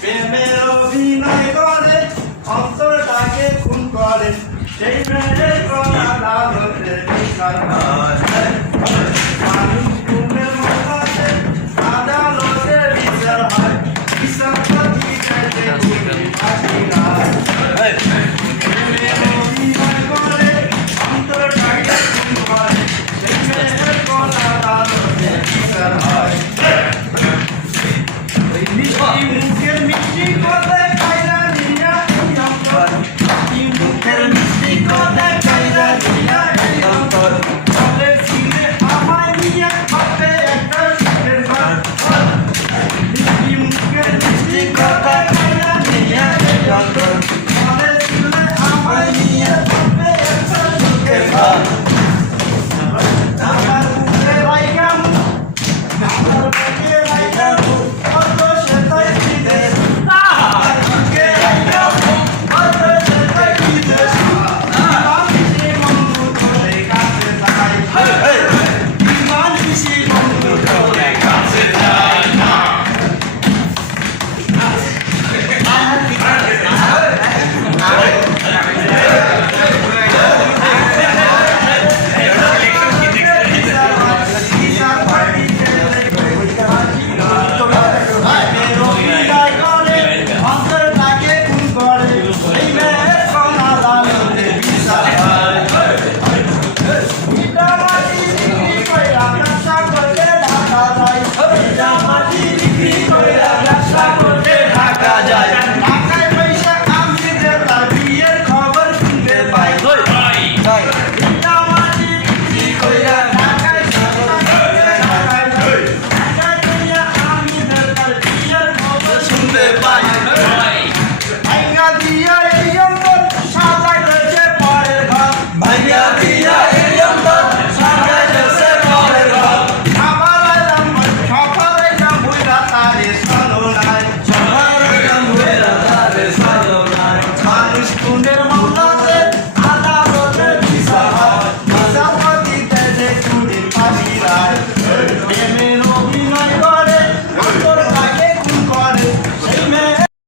প্রেমের অভিনয় করে অন্তরটাকে খুন করে সেই প্রেমের কথা লালনের বিচার